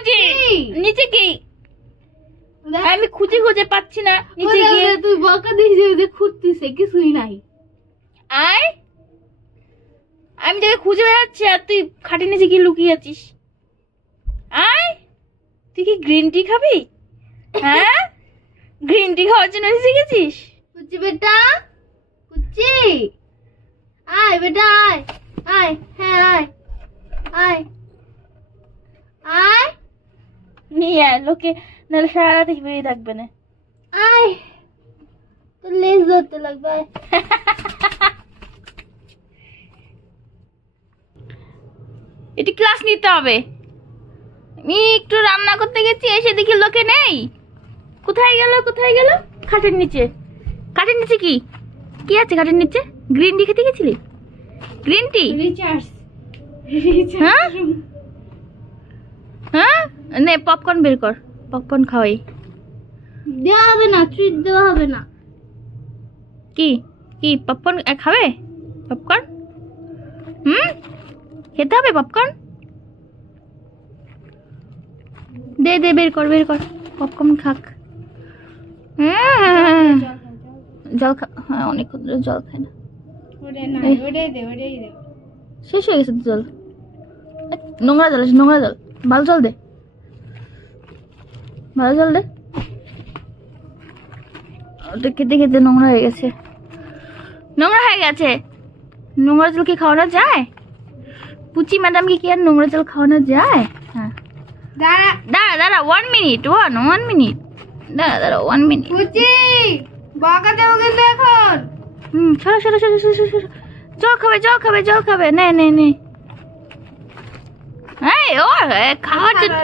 খুঁজি নিচে কি আমি খুঁজে খুঁজে পাচ্ছি না নিচে গিয়ে তুই বকা দিস যে খুঁজতিস কিছুই নাই আয় আমি তোকে খুঁজে বেড়াচ্ছি আর তুই খাটের নিচে গিয়ে লুকিয়ে আছিস আয় তুই কি গ্রিন টি খাবি হ্যাঁ গ্রিন টি খাওয়ার জন্য এসে গেছিস কুচি বেটা কুচি আয় বেটা আয় আয় হ্যাঁ আয় আয় আয় নিয়ে আয় লোকে নাহলে সারা রাত বেরিয়ে থাকবে না আয় তোর লেজ ধরতে লাগবে আয় এটি ক্লাস নিতে হবে আমি একটু রান্না করতে গেছি এসে দেখি লোকে নেই কোথায় গেল খাটের নিচে কি কি আছে খাটের নিচে গ্রিন টি খেতে গেছিলি গ্রিন টি রিচার্জ হ্যাঁ হ্যাঁ নে পপকর্ন বের কর পপকর্ন খাওয়াই দেওয়া হবে না ট্রিট দেওয়া হবে না কি কি পপকর্ন খাবে পপকর্ন খেতে হবে পপকর্ন দে দে বের কর পপকর্ন খাক জল খা হ্যাঁ অনেক জল খায় না শেষ হয়ে গেছে জল নোংরা জল ভালো জল দে ওটা খেতে খেতে নোংরা হয়ে গেছে নোংরা জল কি খাওয়ানো যায় পুচি ম্যাডাম কি আর নোংরা জল খাওয়ানো যায় হ্যাঁ দাঁড়া 1 মিনিট দাঁড়া 1 মিনিট কুচি বকা দেবো কিন্তু এখন সরো জল খাবে নে এই ও খাওয়ার জন্য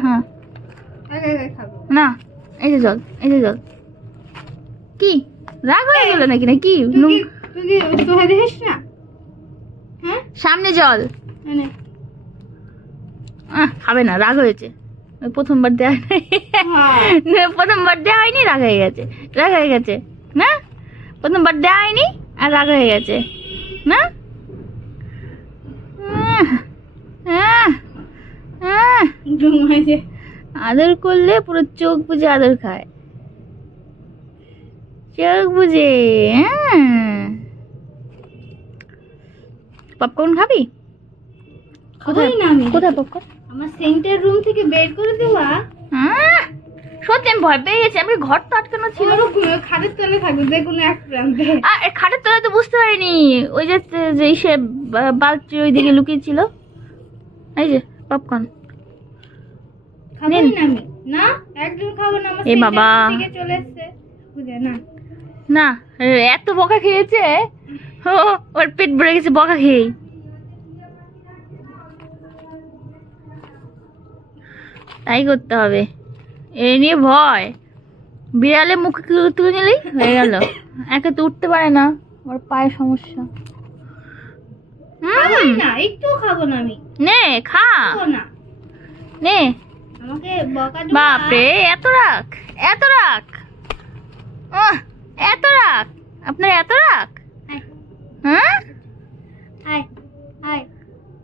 হ্যাঁ না এই যে জল কি রাগ হয়ে গেল নাকি তুই দেখিস না হ্যাঁ সামনে জল খাবে না রাগ হয়েছে প্রথমবার দেওয়া হয়নি রাগ হয়ে গেছে না প্রথমবার দেওয়া হয়নি আর রাগ হয়ে গেছে না আদর করলে পুরো চোখ বুঝে আদর খায় পপকর্ন খাবি কোথায় পপকর্ন আমার সেন্টার রুম থেকে বের করে দেওয়া সত্যি আমি ভয় পেয়ে গেছি আমি ঘর তো আটকানো ছিল খাটের তলে থাকবে যে কোনো এক প্রান্তে খাটের তলে তো বুঝতে পারিনি ওই যে সে বালতি ওই দিকে লুকিয়েছিল এই যে পপকর্ন খাবেন না আমি না একদম খাবো না আমার বাবা থেকে চলে এসেছে বুঝে না এত বকা খেয়েছে ওর পেট ভরে গেছে বকা খেয়ে তাই করতে হবে এ নিয়ে ভয় বিড়ালে মুখে তুলে নিলেই হয়ে গেল একে তো উঠতে পারে না ওর পায়ে সমস্যা একটু খাবো না আমি নে খা নে আমাকে বকা বাপরে এত রাখ আপনার এত রাখ হ্যাঁ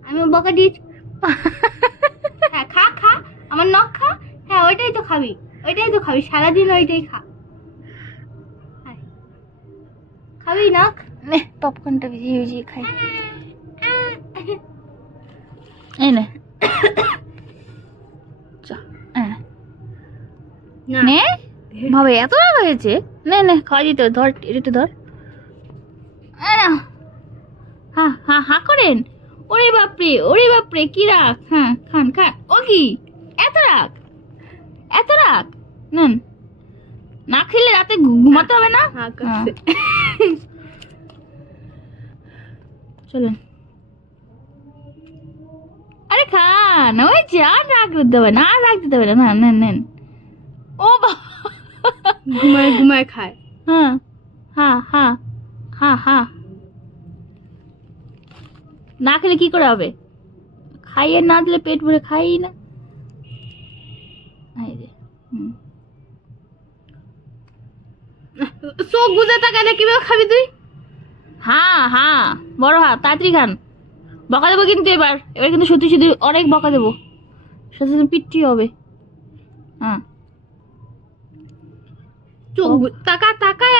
আমি বকা দিয়েছি হ্যাঁ খা আমার নখ খা হ্যাঁ ওইটাই তো খাবি সারাদিন ওইটাই খাবি নখ নে পপকর্নটা ভিজিয়ে খাই এই নে নে ভাবে এত রাগ হয়েছে নে খাওয়া দিতে ধর এটা ধর হা করেন ওরে বাপরে কি রাগ হ্যাঁ খান ও কি এত রাগ নেন না খেলে রাতে ঘুমাতে হবে না চলেন আরে খান ওই যে আর রাগ দিতে হবে না নেন ও ঘুমায় খায় হ্যাঁ না খেলে কি করে হবে খাইয়ে না দিলে পেট ভরে খাই না চোখ বুঝে তাকালে কিভাবে খাবি তুই হ্যাঁ বড় তাড়াতাড়ি খান বকা দেবো কিন্তু এবার কিন্তু সত্যি অনেক বকা দেবো সাথে সাথে পিচ্ছি হবে। হ্যাঁ চোখ তাকা তাকায়